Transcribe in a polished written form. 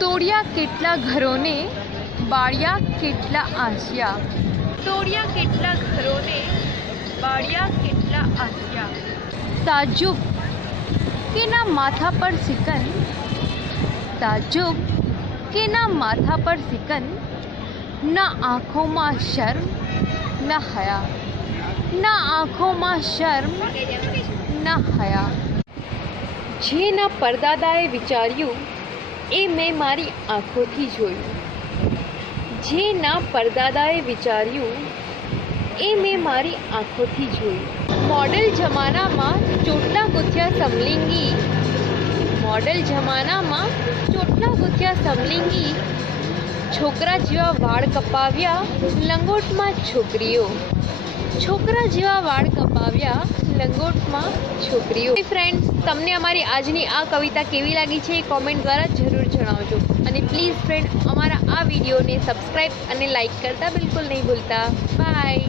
તોડ્યા કેટલા ઘરોને, બાળ્યા કેટલા આશિયા. તોડ્યા કેટલા ઘરોને, બાળ્યા કેટલા આશિયા. તાજુબ કે ના માથા પર સિકન, તાજુબ કે ના માથા પર સિકન, ના આંખોમાં શર્મ ના હયા, ના આંખોમાં શર્મ ના હયા. જે ના પરદાદાએ વિચાર્યું એ મેં મારી આંખોથી જોયું, જે ના પરદાદાએ વિચાર્યું એ મેં મારી આંખોથી જોયું. મોડલ જમાનામાં ચોટલા ગૂંથ્યા સમલિંગી, મોડલ જમાનામાં ચોટલા ગૂંથ્યા સમલિંગી, છોકરા જેવા વાળ કપાવ્યા લંગોટમાં છોકરીઓ, છોકરા જેવા વાળ કપાવ્યા લંગોટમાં છોકરીઓ. ફ્રેન્ડ્સ, તમને અમારી આજની આ કવિતા કેવી લાગી છે એ કોમેન્ટ દ્વારા જરૂર જણાવજો. અને પ્લીઝ ફ્રેન્ડ, અમારા આ વિડીયોને સબસ્ક્રાઈબ અને લાઈક કરતા બિલકુલ નહીં ભૂલતા. બાય.